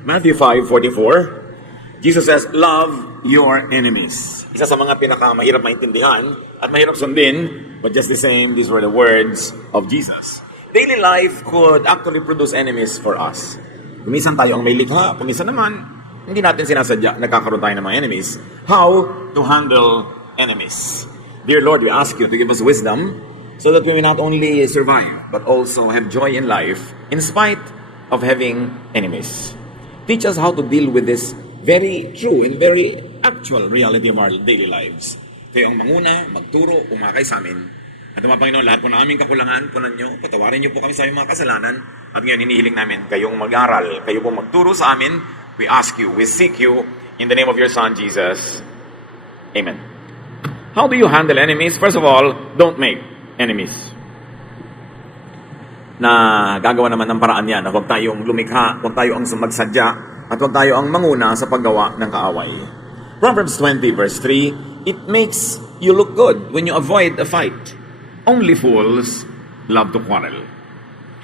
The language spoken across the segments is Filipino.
Matthew 5:44, Jesus says, love your enemies. Isa sa mga pinakamahirap maintindihan at mahirap sundin, but just the same, these were the words of Jesus. Daily life could actually produce enemies for us. Kuminsan tayo ang may likha, kuminsan naman, hindi natin sinasadya, nagkakaroon tayo ng mga enemies. How to handle enemies? Dear Lord, we ask you to give us wisdom so that we may not only survive, but also have joy in life in spite of having enemies. Teach us how to deal with this very true and very actual reality of our daily lives. Kayo ang manguna, magturo, umakay sa amin. At mga Panginoon, lahat po ng aming kakulangan, punan nyo, patawarin nyo po kami sa aming mga kasalanan. At ngayon, hinihiling namin, kayong mag-aral, kayo po magturo sa amin. We ask you, we seek you, in the name of your Son, Jesus. Amen. How do you handle enemies? First of all, don't make enemies. Na gagawa naman ng paraan yan, na huwag tayong lumikha, huwag tayo ang magsadya, at huwag tayo ang manguna sa paggawa ng kaaway. Proverbs 20 verse 3, it makes you look good when you avoid a fight. Only fools love to quarrel.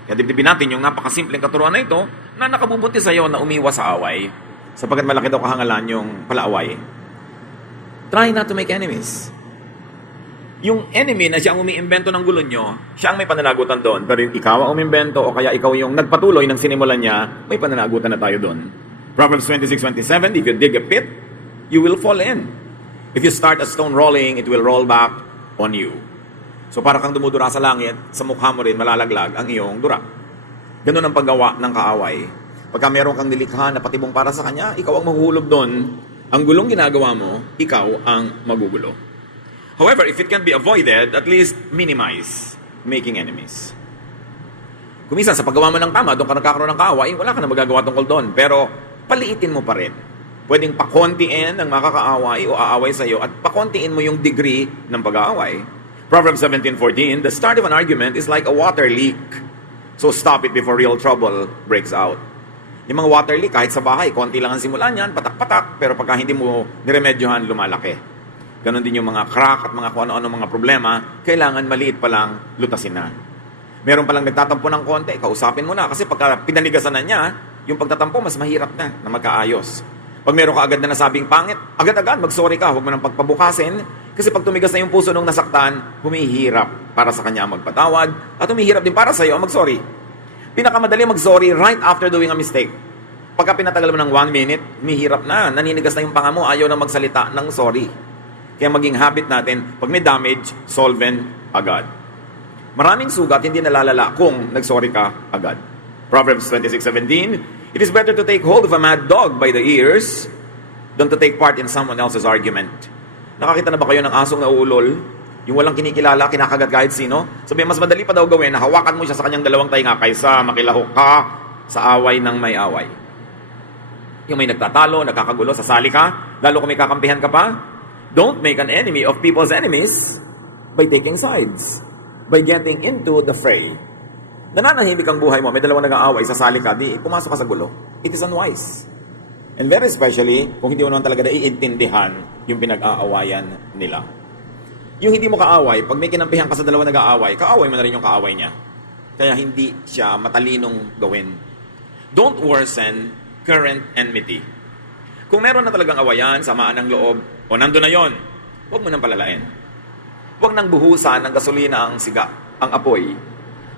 Kaya dibdibin natin yung napakasimpleng katuruan na ito na nakabubuti sa iyo na umiwas sa away sapagkat malaki daw kahangalan yung palaaway. Try not to make enemies. Yung enemy na siya ang umiimbento ng gulo nyo, siya ang may pananagutan doon. Pero yung ikaw ang umiimbento o kaya ikaw yung nagpatuloy ng sinimulan niya, may pananagutan na tayo doon. Proverbs 26:27, if you dig a pit, you will fall in. If you start a stone rolling, it will roll back on you. So para kang dumudura sa langit, sa mukha mo rin malalaglag ang iyong dura. Ganun ang paggawa ng kaaway. Pagka meron kang nilikha na patibong para sa kanya, ikaw ang mahuhulog doon. Ang gulong ginagawa mo, ikaw ang magugulo. However, if it can be avoided, at least minimize making enemies. Kung minsan, sa paggawa mo ng tama, doon ka nagkakaroon ng kaaway, wala ka na magagawa tungkol doon. Pero paliitin mo pa rin. Pwedeng pakontiin ang makakaaway o aaway sa iyo at pakontiin mo yung degree ng pag-aaway. Proverbs 17:14, the start of an argument is like a water leak. So stop it before real trouble breaks out. Yung mga water leak, kahit sa bahay, konti lang ang simulan yan, patak-patak, pero pagka hindi mo niremedyohan, lumalaki. Ganon din yung mga crack at mga kung ano-ano mga problema, kailangan maliit pa lang, lutasin na. Meron palang nagtatampo ng konti, kausapin mo na, kasi pagka pinanigasan na niya, yung pagtatampo, mas mahirap na magkaayos. Pag meron ka agad na nasabing pangit, agad-agad, mag-sorry ka, huwag mo nang pagpabukasin, kasi pag tumigas na yung puso nung nasaktan, humihirap para sa kanya magpatawad, at humihirap din para sa iyo mag-sorry. Pinakamadali mag-sorry right after doing a mistake. Pagka pinatagal mo ng 1 minute, humihirap na, naninigas na yung panga mo, ayaw na magsalita ng sorry. Kaya maging habit natin, pag may damage, solvent agad. Maraming sugat, hindi nalalala kung nag-sorry ka agad. Proverbs 26:17, it is better to take hold of a mad dog by the ears than to take part in someone else's argument. Nakakita na ba kayo ng asong nauulol? Yung walang kinikilala, kinakagat kahit sino? Sabi, mas madali pa daw gawin na hawakan mo siya sa kanyang dalawang tainga kaysa makilahok ka sa away ng may away. Yung may nagtatalo, nagkakagulo, sasali ka, lalo kung may kakampihan ka pa. Don't make an enemy of people's enemies by taking sides, by getting into the fray. Nananahimik ang buhay mo, may dalawang nag-aaway, sasali ka, di pumasok ka sa gulo. It is unwise. And very especially, kung hindi mo naman talaga naiintindihan yung pinag-aawayan nila. Yung hindi mo kaaway, pag may kinampihan ka sa dalawang nag-aaway, kaaway mo na rin yung kaaway niya. Kaya hindi siya matalinong gawin. Don't worsen current enmity. Kung meron na talagang awayan, samaan ng loob, o nandun na yon, huwag mo nang palalain. Huwag nang buhusan ng gasolina ang siga, ang apoy.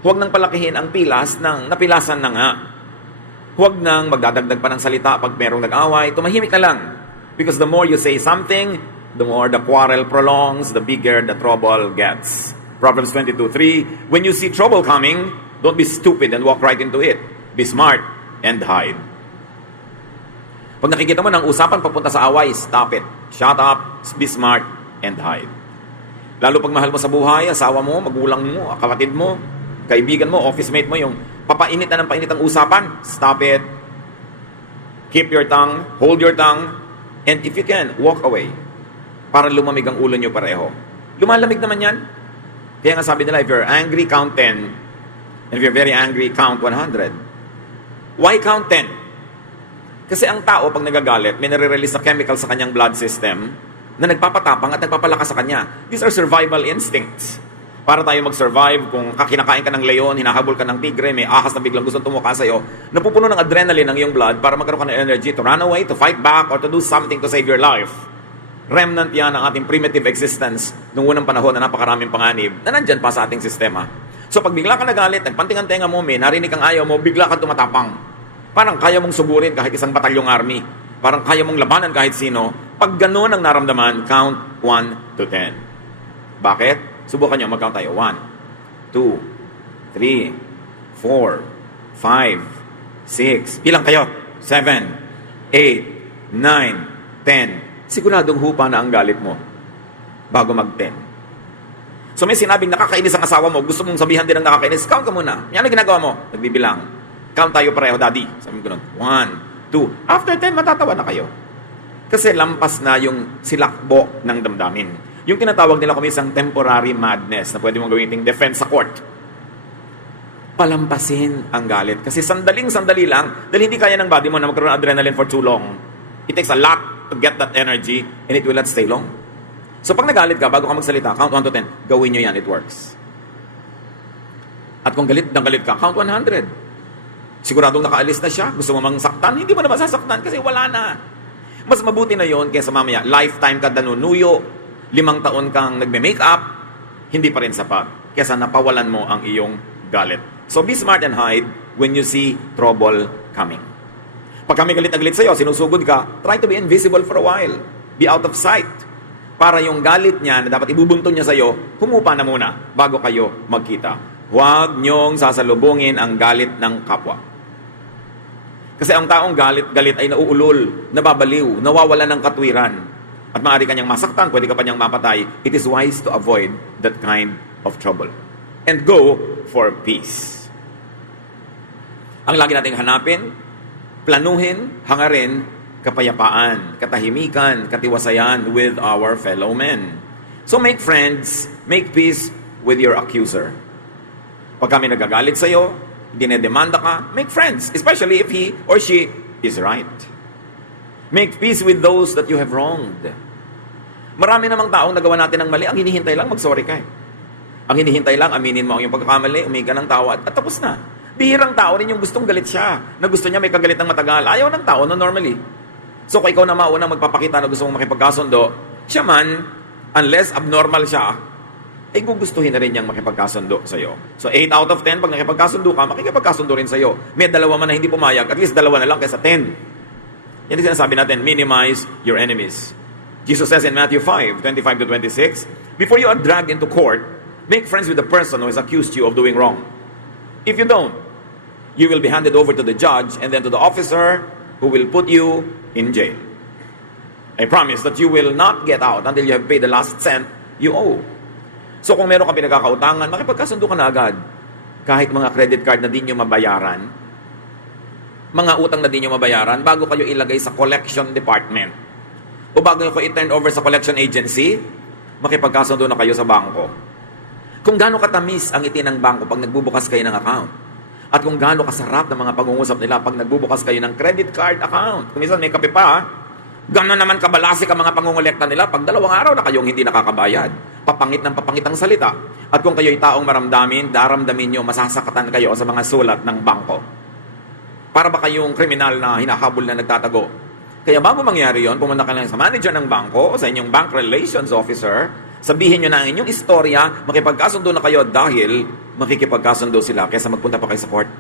Huwag nang palakihin ang pilas ng napilasan na nga. Huwag nang magdadagdag pa ng salita pag merong nag-away, tumahimik na lang. Because the more you say something, the more the quarrel prolongs, the bigger the trouble gets. Proverbs 22:3, when you see trouble coming, don't be stupid and walk right into it. Be smart and hide. Pag nakikita mo ng usapan papunta sa away, stop it. Shut up, be smart, and hide. Lalo pag mahal mo sa buhay, asawa mo, magulang mo, kapatid mo, kaibigan mo, office mate mo, yung papainit na ng painit ang usapan, stop it. Keep your tongue, hold your tongue, and if you can, walk away. Para lumamig ang ulo nyo pareho. Lumalamig naman yan. Kaya nga sabi nila, if you're angry, count 10. And if you're very angry, count 100. Why count 10? Kasi ang tao, pag nagagalit, may nare-release na chemical sa kanyang blood system na nagpapatapang at nagpapalakas sa kanya. These are survival instincts. Para tayo mag-survive, kung kinakain ka ng leon, hinahabol ka ng tigre, may ahas na biglang gustong tumuka sa'yo, napupuno ng adrenaline ang iyong blood para magkaroon ka ng energy to run away, to fight back, or to do something to save your life. Remnant yan ang ating primitive existence noong unang panahon na napakaraming panganib na nandyan pa sa ating sistema. So pag bigla ka nagalit, nagpanting ang tenga mo, may narinig kang ayaw mo, bigla ka tumatapang. Parang kaya mong sugurin kahit isang batalyong army. Parang kaya mong labanan kahit sino. Pag ganun ang naramdaman, count 1 to 10. Bakit? Subukan nyo, mag-count tayo. 1, 2, 3, 4, 5, 6. Ilang kayo? 7, 8, 9, 10. Siguradong hupa na ang galit mo bago mag-10. So may sinabing nakakainis ang asawa mo, gusto mong sabihan din ng nakakainis, count ka muna. Yan ang ginagawa mo. Nagbibilang. Count tayo pareho, daddy. Sabi ko nun, 1, 2. After 10, matatawa na kayo. Kasi lampas na yung silakbo ng damdamin. Yung tinatawag nila kumisang temporary madness na pwede mong gawin defense sa court. Palampasin ang galit. Kasi sandaling-sandali lang, dahil hindi kaya ng body mo na magkaroon ng adrenaline for too long. It takes a lot to get that energy and it will not stay long. So pag nagalit ka, bago ka magsalita, count 1 to 10, gawin nyo yan, it works. At kung galit na galit ka, count 100. Siguradong nakaalis na siya, gusto mo mang saktan, hindi mo na masasaktan kasi wala na. Mas mabuti na yon kaysa mamaya, lifetime ka danunuyo, 5 taon kang nagme-makeup, hindi pa rin sapat. Kesa napawalan mo ang iyong galit. So be smart and hide when you see trouble coming. Pag kami galit na galit sa'yo, sinusugod ka, try to be invisible for a while. Be out of sight. Para yung galit niya na dapat ibubunton niya sa'yo, humupa na muna bago kayo magkita. Huwag niyong sasalubungin ang galit ng kapwa. Kasi ang taong galit ay nauulol, nababaliw, nawawala ng katwiran. At maaari kanyang masaktan, pwede ka pa niyang mapatay. It is wise to avoid that kind of trouble. And go for peace. Ang lagi nating hanapin, planuhin, hangarin, kapayapaan, katahimikan, katiwasayan with our fellow men. So make friends, make peace with your accuser. Pag kami nagagalit sa'yo, dinedemanda ka, make friends, especially if he or she is right. Make peace with those that you have wronged. Marami namang taong nagawa natin ng mali, ang hinihintay lang, mag-sorry ka. Ang hinihintay lang, aminin mo ang iyong pagkakamali, umiga ng tawa, at tapos na. Bihirang tao rin yung gustong galit siya, na gusto niya may kagalit ng matagal. Ayaw ng tao, no, normally. So kung ikaw na mauna magpapakita na gusto mong makipagkasundo, siya man, unless abnormal siya, ay gugustuhin na rin niyang makipagkasundo sa'yo. So 8 out of 10, pag nakipagkasundo ka, makikipagkasundo rin sa'yo. May 2 man na hindi pumayag, at least 2 na lang kaysa 10. Yan ang sinasabi natin, minimize your enemies. Jesus says in Matthew 5:25-26, before you are dragged into court, make friends with the person who has accused you of doing wrong. If you don't, you will be handed over to the judge and then to the officer who will put you in jail. I promise that you will not get out until you have paid the last cent you owe. So kung meron ka pinagkakautangan, makipagkasundo ka na agad. Kahit mga credit card na di nyo mabayaran, mga utang na di nyo mabayaran, bago kayo ilagay sa collection department o bago nyo i-turn over sa collection agency, makipagkasundo na kayo sa bangko. Kung gaano katamis ang ngiti ng bangko pag nagbubukas kayo ng account, at kung gaano kasarap ng mga pangungusap nila pag nagbubukas kayo ng credit card account. Kung minsan may kape pa, gano'n naman kabalasik ang mga pangungulekta nila pag 2 araw na kayong hindi nakakabayad. Papangit ng papangit ang salita. At kung kayo'y taong maramdamin, daramdamin nyo, masasakatan kayo sa mga sulat ng bangko. Para ba kayong kriminal na hinahabol na nagtatago? Kaya bago mangyari yon, pumunta ka lang sa manager ng bangko o sa inyong bank relations officer, sabihin nyo na ang inyong istorya, makipagkasundo na kayo dahil makikipagkasundo sila kaysa magpunta pa kayo sa court.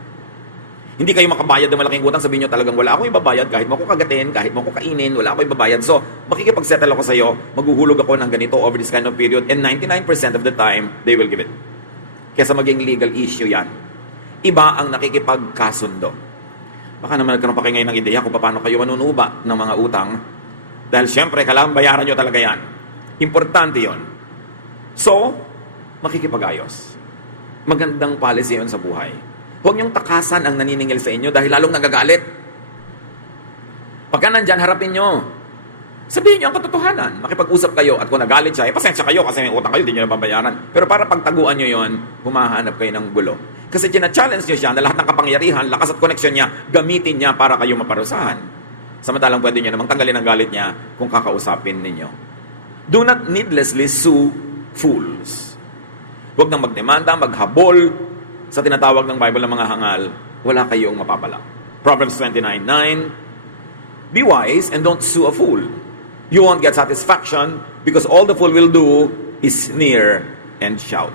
Hindi kayo makabayad ng malaking utang, sabihin nyo talagang wala akong ibabayad, kahit mo ko kagatin, kahit mo ko kainin, wala akong ibabayad. So, makikipagsettle ako sa iyo, maghuhulog ako ng ganito over this kind of period, and 99% of the time, they will give it. Kaysa maging legal issue yan. Iba ang nakikipagkasundo. Baka naman nagkaroon pa kayo ngayon ng ideya kung paano kayo manunuba ng mga utang. Dahil syempre, kailangan bayaran nyo talaga yan. Importante yon. So, makikipag-ayos. Magandang policy yon sa buhay. Huwag niyong takasan ang naniningil sa inyo dahil lalong nagagalit. Pagka nandyan, harapin nyo. Sabihin nyo ang katotohanan. Makipag-usap kayo at kung nagalit siya, pasensya kayo kasi may utang kayo, hindi nyo nababayaran. Pero para pagtaguan nyo yon, humahanap kayo ng gulo. Kasi challenge nyo siya na lahat ng kapangyarihan, lakas at koneksyon niya, gamitin niya para kayo maparusahan. Samantalang pwede nyo namang tanggalin ang galit niya kung kakausapin ninyo. Do not needlessly sue fools. Huwag nang magdemanda, maghabol sa tinatawag ng Bible ng mga hangal. Wala kayong mapapala. Proverbs 29:9, be wise and don't sue a fool. You won't get satisfaction because all the fool will do is sneer and shout.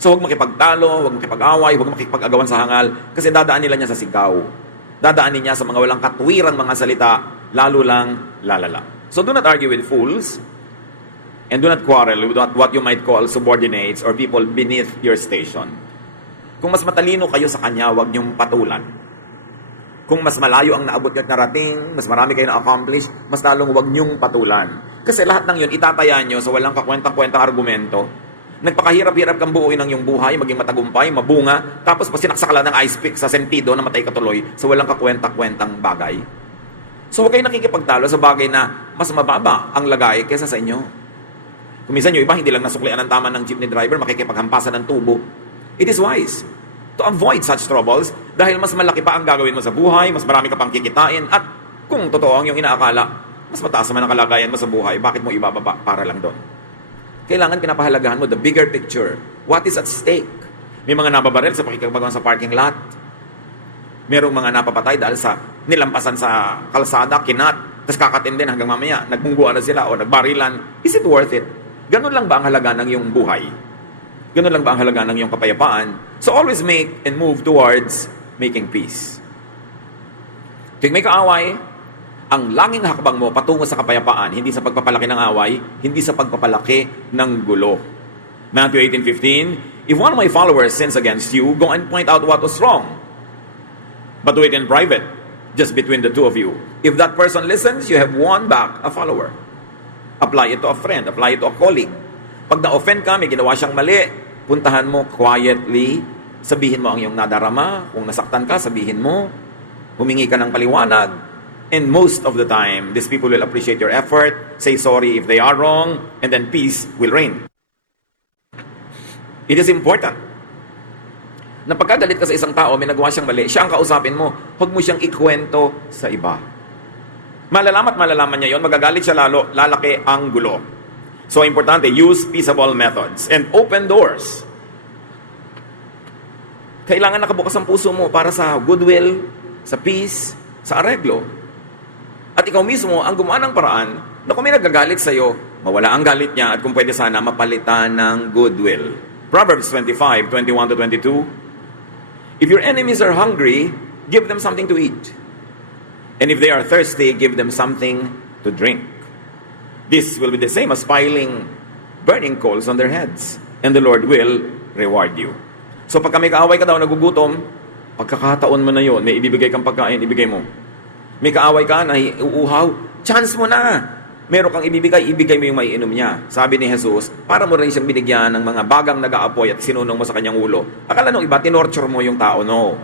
So huwag makipagtalo, huwag makipag-away, huwag makipag-agawan sa hangal kasi dadaan nila niya sa sigaw. Dadaanin niya sa mga walang katuwirang mga salita, lalo lang lalala. So do not argue with fools and do not quarrel with what you might call subordinates or people beneath your station. Kung mas matalino kayo sa kanya, huwag niyong patulan. Kung mas malayo ang naabot nyo at narating, mas marami kayo na-accomplish, mas lalong huwag niyong patulan. Kasi lahat ng yun, itataya nyo sa walang kakwentang-kwentang argumento. Nagpakahirap-hirap kang buuin ang iyong buhay, maging matagumpay, mabunga, tapos sinaksak lang ng ice pick sa sentido na matay katuloy sa walang kakwenta-kwentang bagay. So huwag kayo nakikipagtalo sa bagay na mas mababa ang lagay kaysa sa inyo. Kung minsan yung iba, hindi lang nasuklian ng tama ng jeepney driver, makikipaghampasan ng tubo. It is wise to avoid such troubles dahil mas malaki pa ang gagawin mo sa buhay, mas marami ka pang kikitain, at kung totoo ang iyong inaakala, mas mataas naman ang kalagayan mo sa buhay, bakit mo ibababa para lang doon? Kailangan pinapahalagahan mo the bigger picture. What is at stake? May mga nababaril sa pakikipagbagan sa parking lot. Merong mga napapatay dahil sa nilampasan sa kalsada, kinat, tapos kakatin din hanggang mamaya, nagmungguan na sila o nagbarilan. Is it worth it? Ganun lang ba ang halaga ng iyong buhay? Ganun lang ba ang halaga ng iyong kapayapaan? So always make and move towards making peace. Tuwing may kaaway, ang langing hakbang mo patungo sa kapayapaan, hindi sa pagpapalaki ng away, hindi sa pagpapalaki ng gulo. Matthew 18:15, if one of my followers sins against you, go and point out what was wrong. But do it in private, just between the two of you. If that person listens, you have won back a follower. Apply it to a friend, apply it to a colleague. Pag na-offend ka, may ginawa siyang mali, puntahan mo quietly, sabihin mo ang iyong nadarama, kung nasaktan ka, sabihin mo, humingi ka ng paliwanag, and most of the time, these people will appreciate your effort, say sorry if they are wrong, and then peace will reign. It is important na pagkagalit ka sa isang tao, may nagawa siyang mali, siya ang kausapin mo, huwag mo siyang ikwento sa iba. Malalaman niya yon, magagalit siya lalo, lalaki ang gulo. So, importante, use peaceable methods and open doors. Kailangan nakabukas ang puso mo para sa goodwill, sa peace, sa areglo. At ikaw mismo ang gumawa ng paraan na kung may nagagalit sa'yo, mawala ang galit niya at kung pwede sana mapalitan ng goodwill. Proverbs 25:21-22, if your enemies are hungry, give them something to eat. And if they are thirsty, give them something to drink. This will be the same as piling burning coals on their heads, and the Lord will reward you. So pagka may kaaway ka daw, nagugutom, pagkakataon mo na yon, may ibibigay kang pagkain, ibigay mo. May kaaway ka, uuhaw, chance mo na. Meron kang ibigay mo yung maiinom niya. Sabi ni Jesus, para mo rin siyang binigyan ng mga bagang nag-aapoy at sinunong mo sa kanyang ulo. Akala nung iba, tinorture mo yung tao, no.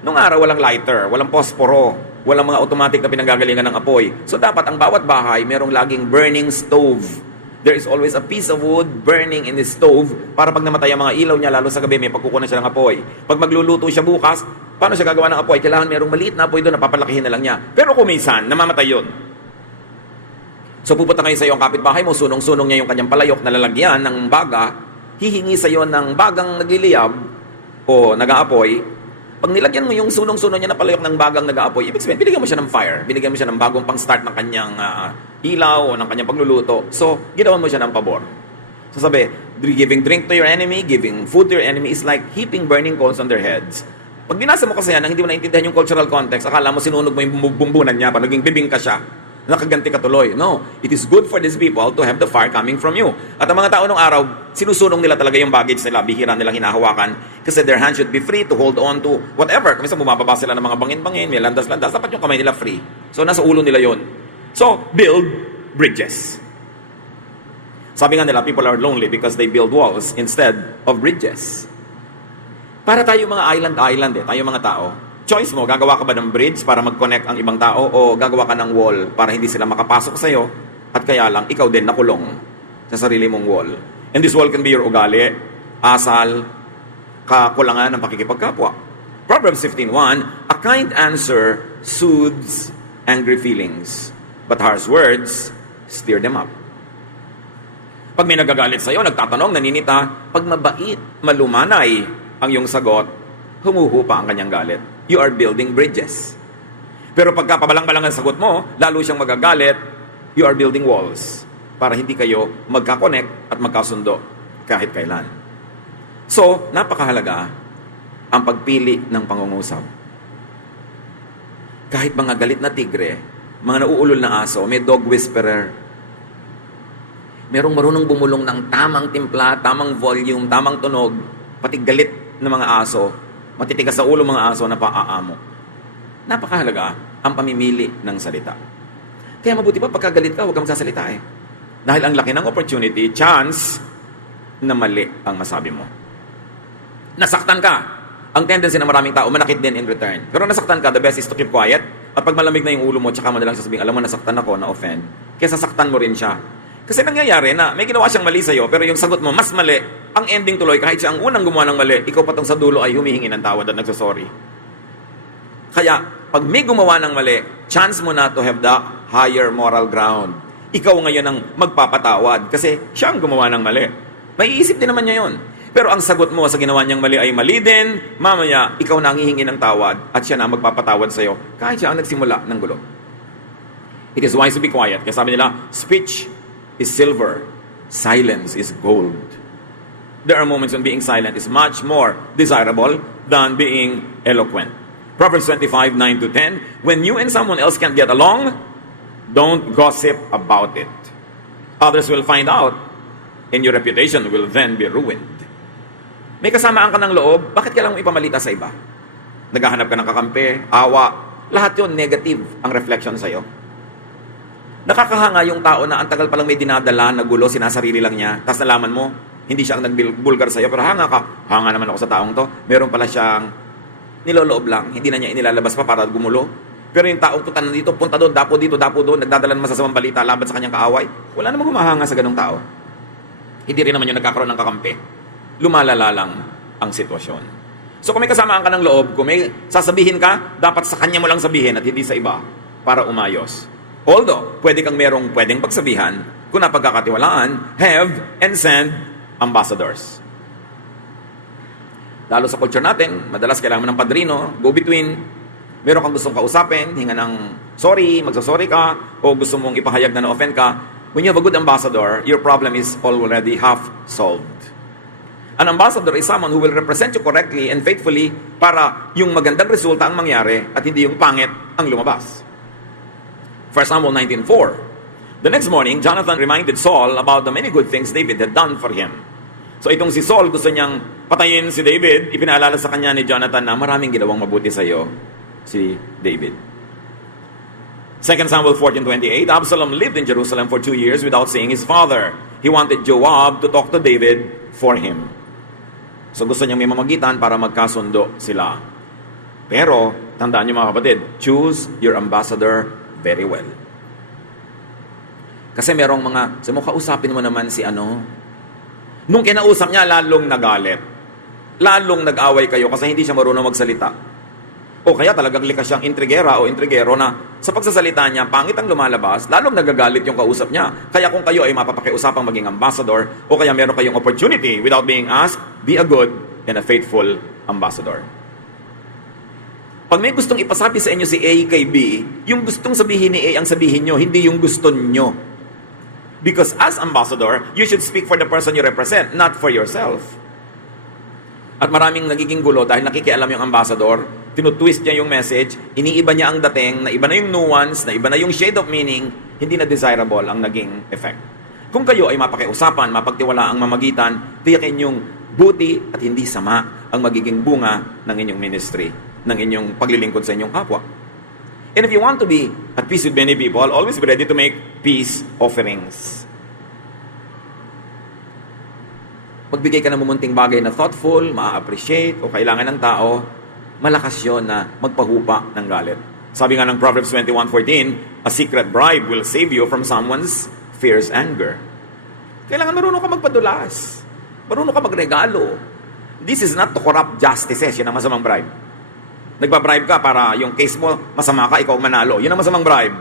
Nung araw, walang lighter, walang posporo, walang mga automatic na pinanggagalingan ng apoy. So dapat ang bawat bahay, merong laging burning stove. There is always a piece of wood burning in the stove para pag namatay ang mga ilaw niya, lalo sa gabi, may pagkukunan siya ng apoy. Pag magluluto siya bukas, paano siya gagawa ng apoy? Kailangan merong maliit na apoy doon, napapalakihin na lang niya. Pero kung minsan, namamatay yun. So pupunta kayo sa iyo ang kapitbahay mo, sunong-sunong niya yung kanyang palayok na lalagyan ng baga, hihingi sa iyo ng bagang nagliliyab o nag-aapoy. Pag nilagyan mo yung sunong-sunong niya na palayok ng bagang nag-aapoy, ibig sabihin, binigyan mo siya ng fire, binigyan mo siya ng bagong pang-start ng kanyang ilaw o ng kanyang pagluluto. So, ginawan mo siya ng pabor. So sabi, giving drink to your enemy, giving food to your enemy is like heaping burning coals on their heads. Pag binasa mo kasi yan, nang hindi mo naintindihan yung cultural context, akala mo sinunog mo yung bumbunan niya, pag naging bibing ka siya, nakaganti ka tuloy. No, it is good for these people to have the fire coming from you. At ang mga tao nung araw, sinusunong nila talaga yung baggage nila, bihira nilang hinahawakan, kasi their hands should be free to hold on to whatever. Kung minsan bumababa sila ng mga bangin-bangin, may landas-landas, dapat yung kamay nila free. So, nasa ulo nila yon. So, build bridges. Sabi nga nila, people are lonely because they build walls instead of bridges. Para tayo mga island tayo mga tao. Choice mo, gagawa ka ba ng bridge para mag-connect ang ibang tao o gagawa ka ng wall para hindi sila makapasok sa'yo at kaya lang ikaw din nakulong sa sarili mong wall. And this wall can be your ugali, asal, kakulangan ng pakikipagkapwa. Proverbs 15:1, a kind answer soothes angry feelings, but harsh words stir them up. Pag may nagagalit sa'yo, nagtatanong, naninita, pag mabait, malumanay ang iyong sagot, humuhupa ang kanyang galit. You are building bridges. Pero pagka pabalang-balang ang sagot mo, lalo siyang magagalit, you are building walls para hindi kayo magka-connect at magkasundo kahit kailan. So, napakahalaga ang pagpili ng pangungusap. Kahit mga galit na tigre, mga nauulol na aso, may dog whisperer. Merong marunong bumulong ng tamang timpla, tamang volume, tamang tunog, pati galit ng mga aso, matitigas sa ulo mga aso na paaamo. Napakahalaga ang pamimili ng salita. Kaya mabuti pa pagkagalit ka, huwag kang magsasalita eh. Dahil ang laki ng opportunity, chance, na mali ang masabi mo. Nasaktan ka. Ang tendency ng maraming tao, manakit din in return. Pero nasaktan ka, the best is to keep quiet. At pag malamig na yung ulo mo, tsaka mo na lang sasabihin, alam mo, nasaktan ako, na-offend. Kaya sasaktan mo rin siya. Kasi nangyayari na may ginawa siyang mali sa'yo, pero yung sagot mo mas mali. Ang ending tuloy, kahit siya ang unang gumawa ng mali, ikaw patong sa dulo ay humihingi ng tawad at nagsasorry. Kaya, pag may gumawa ng mali, chance mo na to have the higher moral ground. Ikaw ngayon ang magpapatawad kasi siya ang gumawa ng mali. May iisip din naman niya yun. Pero ang sagot mo sa ginawa niyang mali ay mali din, mamaya, ikaw na ang hihingi ng tawad at siya na ang magpapatawad sa'yo kahit siya ang nagsimula ng gulo. It is wise to be quiet. Kaya sabi nila, speech is silver, silence is gold. There are moments when being silent is much more desirable than being eloquent. Proverbs 25, 9 to 10, when you and someone else can't get along, don't gossip about it. Others will find out, and your reputation will then be ruined. May kasamaan ka ng loob, bakit kailangan mo ipamalita sa iba? Naghahanap ka ng kakampi, awa, lahat yun negative ang reflection sa'yo. Nakakahanga yung tao na ang tagal palang may dinadala na gulo, sinasarili lang niya, tapos nalaman mo, hindi siya ang nagbulgar sa'yo, pero hanga ka, hanga naman ako sa taong to, meron pala siyang niloloob lang, hindi na niya inilalabas pa para gumulo. Pero yung taong punta na dito, punta doon, dapo dito, dapo doon, nagdadala ng masasamang balita laban sa kanyang kaaway, wala namang humahanga sa ganong tao. Hindi rin naman yung nagkakaroon ng kakampi. Lumalala lang ang sitwasyon. So kung may kasamaan ka ng loob, kung may sasabihin ka, dapat sa kanya mo lang sabihin at hindi sa iba para umayos. Although, pwedeng pagsabihan, kung napagkakatiwalaan, have and send ambassadors. Lalo sa culture natin, madalas kailangan mo ng padrino, go-between, meron kang gustong kausapin, hinga ng sorry, magsasorry ka, o gusto mong ipahayag na na-offend ka, when you have a good ambassador, your problem is already half solved. An ambassador is someone who will represent you correctly and faithfully para yung magandang resulta ang mangyari at hindi yung pangit ang lumabas. 1 Samuel 19:4. The next morning, Jonathan reminded Saul about the many good things David had done for him. So itong si Saul, gusto niyang patayin si David. Ipinaalala sa kanya ni Jonathan na maraming ginawang mabuti sa iyo si David. 2 Samuel 14:28. Absalom lived in Jerusalem for 2 years without seeing his father. He wanted Joab to talk to David for him. So gusto niyang may mamagitan para magkasundo sila. Pero, tandaan niyo mga kapatid, choose your ambassador very well. Kasi merong mga, mo kausapin mo naman si ano. Nung kinausap niya, lalong nagalit. Lalong nag-away kayo kasi hindi siya marunong magsalita. O kaya talagang likas siyang intrigera o intrigero na sa pagsasalita niya, pangit ang lumalabas, lalong nagagalit yung kausap niya. Kaya kung kayo ay mapapakiusapang maging ambassador, o kaya meron kayong opportunity without being asked, be a good and a faithful ambassador. Pag may gustong ipasabi sa inyo si A kay B, yung gustong sabihin ni A ang sabihin nyo, hindi yung gusto nyo. Because as ambassador, you should speak for the person you represent, not for yourself. At maraming nagiging gulo dahil nakikialam yung ambassador, tinutwist niya yung message, iniiba niya ang dating, na iba na yung nuance, na iba na yung shade of meaning, hindi na desirable ang naging effect. Kung kayo ay mapakiusapan, mapagtiwala ang mamagitan, tiyakin yung buti at hindi sama ang magiging bunga ng inyong ministry, ng inyong paglilingkod sa inyong kapwa. And if you want to be at peace with many people, always be ready to make peace offerings. Pagbigay ka ng mumunting bagay na thoughtful, ma-appreciate, o kailangan ng tao, malakas yun na magpahupa ng galit. Sabi nga ng Proverbs 21:14, a secret bribe will save you from someone's fierce anger. Kailangan marunong ka magpadulas. Marunong ka magregalo. This is not to corrupt justices. Yan ang masamang bribe. Nagpa-bribe ka para yung case mo, masama ka, ikaw manalo. Yan ang masamang bribe.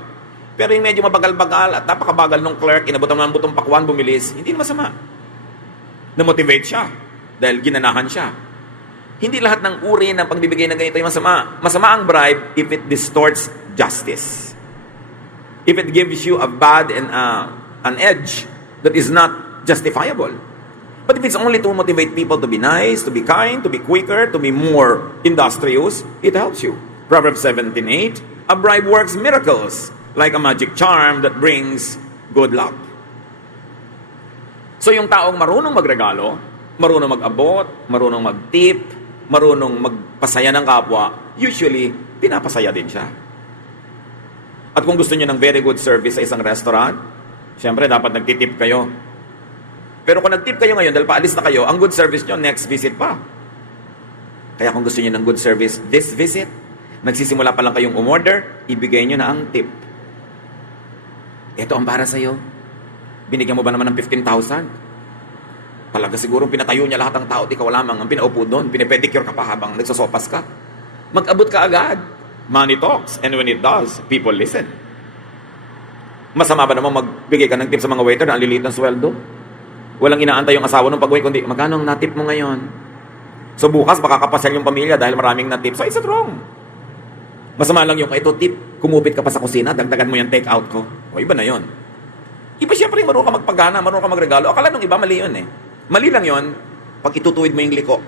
Pero yung medyo mabagal-bagal at napakabagal ng clerk, inabutan mo ng butong pakwan, bumilis, hindi masama. Na-motivate siya dahil ginanahan siya. Hindi lahat ng uri ng pagbibigay ng ganito yung masama. Masama ang bribe if it distorts justice. If it gives you a bad and an edge that is not justifiable. But if it's only to motivate people to be nice, to be kind, to be quicker, to be more industrious, it helps you. Proverbs 17:8, a bribe works miracles like a magic charm that brings good luck. So yung taong marunong magregalo, marunong mag-abot, marunong mag-tip, marunong magpasaya ng kapwa, usually, pinapasaya din siya. At kung gusto niyo ng very good service sa isang restaurant, syempre dapat nagtitip kayo. Pero kung nagtip kayo ngayon dahil paalis na kayo, ang good service nyo, next visit pa. Kaya kung gusto niyo ng good service this visit, nagsisimula pa lang kayong umorder, ibigay niyo na ang tip. Ito ang para sa'yo. Binigyan mo ba naman ng 15,000? Talaga siguro pinatayo niya lahat ng tao at ikaw lamang ang pinaupo doon. Pinipedicure ka pa habang nagsosopas ka. Mag-abot ka agad. Money talks. And when it does, people listen. Masama ba naman magbigay ka ng tip sa mga waiter na ang liliit ng sweldo? Walang inaantay yung asawa ng pag-wait, kundi magkano ang natip mo ngayon? So bukas makakapasal yung pamilya dahil maraming natip. So it's wrong. Masama lang yung ito tip, kumupit ka pa sa kusina, dagdagan mo yung take out ko. O iba na yon. Iba siyempre marunong ka magpagana, marunong ka magregalo. Akala nung iba mali yun eh. Mali lang yon pag itutuwid mo yung liko.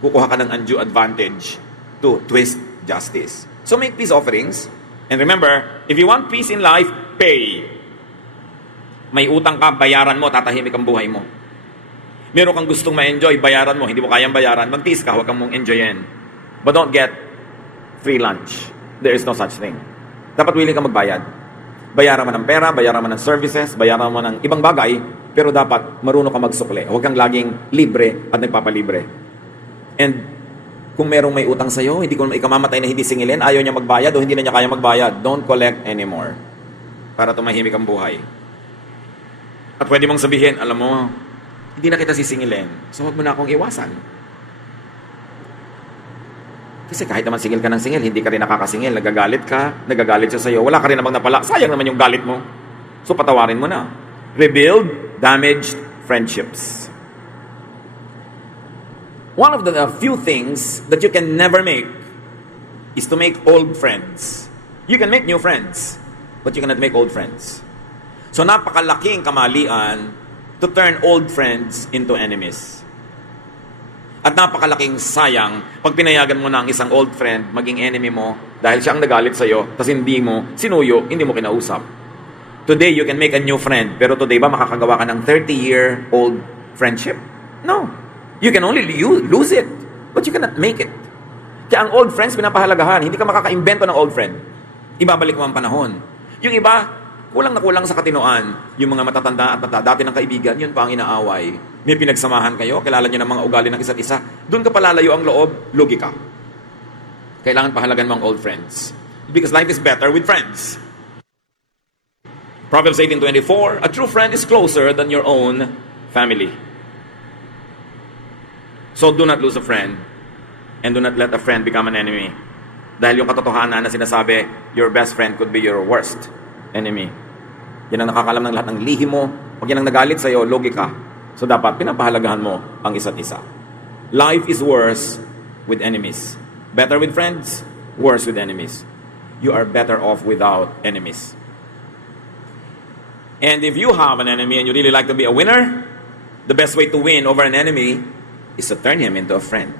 Kukuha ka ng undue advantage to twist justice. So make peace offerings. And remember, if you want peace in life, pay. May utang ka, bayaran mo, tatahimik ang buhay mo. Meron kang gustong ma-enjoy, bayaran mo. Hindi mo kayang bayaran, magtiis ka, huwag kang mong enjoyin. But don't get free lunch. There is no such thing. Dapat willing ka magbayad. Bayaran mo ng pera, bayaran mo ng services, bayaran mo ng ibang bagay, pero dapat marunong ka magsukle. Huwag kang laging libre at nagpapalibre. And kung merong may utang sa'yo, hindi ko ikamamatay na hindi singilin, ayaw niya magbayad o hindi na niya kaya magbayad, don't collect anymore. Para tumahimik ang buhay. At pwede mong sabihin, alam mo, hindi na kita sisingilin, so huwag mo na akong iwasan. Kasi kahit naman singil ka ng singil, hindi ka rin nakakasingil, nagagalit siya sa'yo, wala ka rin namang napala, sayang naman yung galit mo. So patawarin mo na. Rebuild damaged friendships. One of the few things that you can never make is to make old friends. You can make new friends, but you cannot make old friends. So napakalaking kamalian to turn old friends into enemies. At napakalaking sayang pag pinayagan mo na ang isang old friend maging enemy mo dahil siya ang nagalit sa'yo, tapos hindi mo sinuyo, hindi mo kinausap. Today, you can make a new friend, pero today ba makakagawa ka ng 30-year-old friendship? No. You can only lose it, but you cannot make it. Kaya ang old friends, pinapahalagahan. Hindi ka makaka-invento ng old friend. Ibabalik mo ang panahon. Yung iba, kulang na kulang sa katinoan. Yung mga matatanda at dati ng kaibigan, yun pa ang inaaway. May pinagsamahan kayo, kilala nyo ng mga ugali ng isa't isa. Doon ka palalayo ang loob, lugi ka. Kailangan pahalagan mo ang old friends. Because life is better with friends. Proverbs 18:24, a true friend is closer than your own family. So do not lose a friend and do not let a friend become an enemy. Dahil yung katotohanan na sinasabi, your best friend could be your worst enemy. Yan ang nakakalam ng lahat ng lihim mo. Pag yan ang nagalit sa'yo, logi ka. So dapat pinapahalagahan mo ang isa't isa. Life is worse with enemies. Better with friends, worse with enemies. You are better off without enemies. And if you have an enemy and you really like to be a winner, the best way to win over an enemy is to turn him into a friend.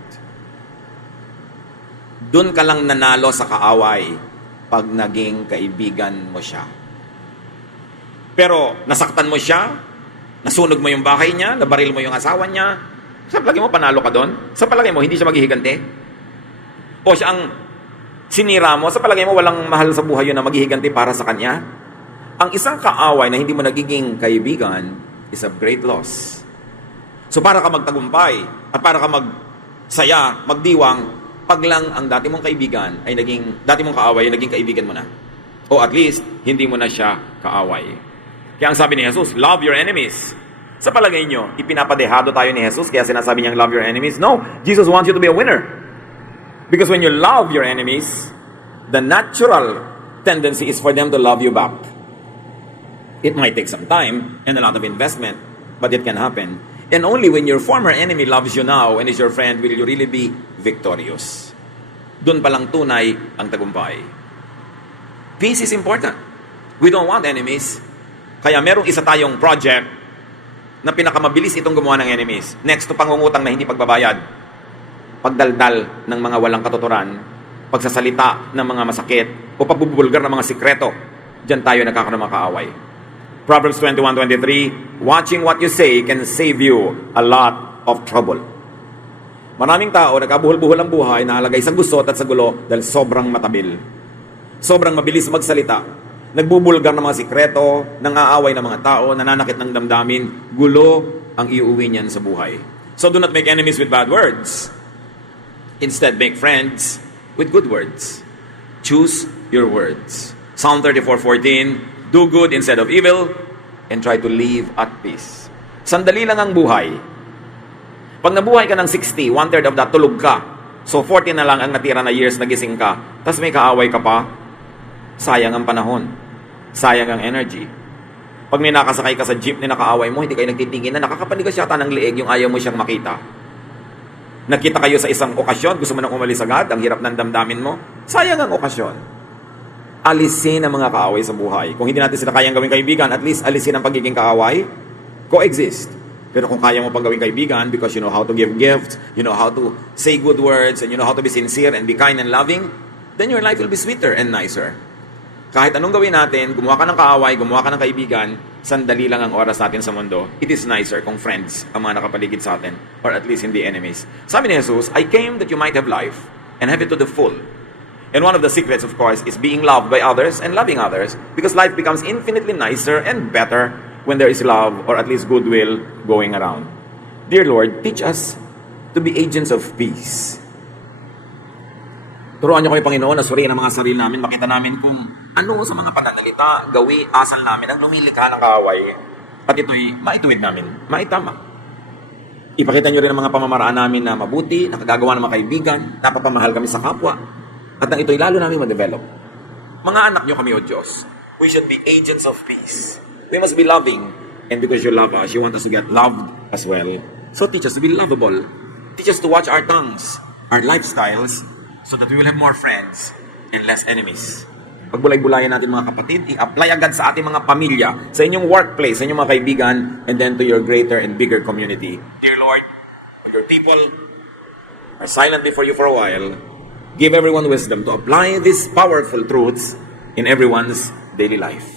Doon ka lang nanalo sa kaaway pag naging kaibigan mo siya. Pero nasaktan mo siya, nasunog mo yung bahay niya, nabaril mo yung asawa niya, sa palagay mo panalo ka doon? Sa palagay mo hindi siya maghihigante? O siya ang sinira mo, sa palagay mo walang mahal sa buhay yun na maghihigante para sa kanya? Ang isang kaaway na hindi mo nagiging kaibigan is a great loss. So para ka magtagumpay at para ka magsaya, magdiwang, pag lang ang dati mong kaibigan ay dati mong kaaway ay naging kaibigan mo na. O at least, hindi mo na siya kaaway. Kaya ang sabi ni Jesus, love your enemies. Sa palagay nyo, ipinapadehado tayo ni Jesus kaya sinasabi niyang love your enemies? No, Jesus wants you to be a winner. Because when you love your enemies, the natural tendency is for them to love you back. It might take some time and a lot of investment, but it can happen. And only when your former enemy loves you now and is your friend will you really be victorious. Doon palang tunay ang tagumpay. Peace is important. We don't want enemies. Kaya merong isa tayong project na pinakamabilis itong gumawa ng enemies. Next to pangungutang na hindi pagbabayad. Pagdaldal ng mga walang katuturan, pagsasalita ng mga masakit, o pagbubulgar ng mga sikreto. Diyan tayo nagkakaroon ng mga kaaway. Proverbs 21:23, watching what you say can save you a lot of trouble. Maraming tao nagkabuhol-buhol ang buhay, nahalagay sa gusot at sa gulo dahil sobrang matabil. Sobrang mabilis magsalita. Nagbubulgar ng mga sikreto, nang-aaway ng mga tao, nananakit ng damdamin, gulo ang iuwi niyan sa buhay. So do not make enemies with bad words. Instead, make friends with good words. Choose your words. Psalm 34:14, do good instead of evil, and try to live at peace. Sandali lang ang buhay. Pag nabuhay ka ng 60, 1/3 of that, tulog ka. So 40 na lang ang natira na years na gising ka. Tapos may kaaway ka pa, sayang ang panahon. Sayang ang energy. Pag may nakasakay ka sa jeep na nakaaway mo, hindi kayo nagtitingin na nakakapanigas yata ng leeg yung ayaw mo siyang makita. Nagkita kayo sa isang okasyon, gusto mo nang umalis agad, ang hirap ng damdamin mo, sayang ang okasyon. Alisin ang mga kaaway sa buhay. Kung hindi natin sila kayang gawing kaibigan, at least alisin ang pagiging kaaway, coexist. Pero kung kaya mo pang gawing kaibigan because you know how to give gifts, you know how to say good words, and you know how to be sincere and be kind and loving, then your life will be sweeter and nicer. Kahit anong gawin natin, gumawa ka ng kaaway, gumawa ka ng kaibigan, sandali lang ang oras natin sa mundo. It is nicer kung friends ang mga nakapaligid sa atin, or at least hindi enemies. Sabi ni Jesus, I came that you might have life and have it to the full. And one of the secrets, of course, is being loved by others and loving others, because life becomes infinitely nicer and better when there is love, or at least goodwill, going around. Dear Lord, teach us to be agents of peace. Turuan niyo kami, Panginoon, na suriin ang mga sarili namin, makita namin kung ano sa mga pananalita, gawi, asal namin ang lumilikha ng kaaway, at ito'y maituwid namin, maitama. Ipakita niyo rin ang mga pamamaraan namin na mabuti, nakagagawa ng mga kaibigan, napapamahal kami sa kapwa, at ang ito'y lalo namin ma-develop. Mga anak niyo kami, O Diyos, we should be agents of peace. We must be loving, and because you love us, you want us to get loved as well. So teach us to be lovable. Teach us to watch our tongues, our lifestyles, so that we will have more friends and less enemies. Pagbulay-bulayan natin mga kapatid, i-apply agad sa ating mga pamilya, sa inyong workplace, sa inyong mga kaibigan, and then to your greater and bigger community. Dear Lord, when your people are silent before you for a while, give everyone wisdom to apply these powerful truths in everyone's daily life.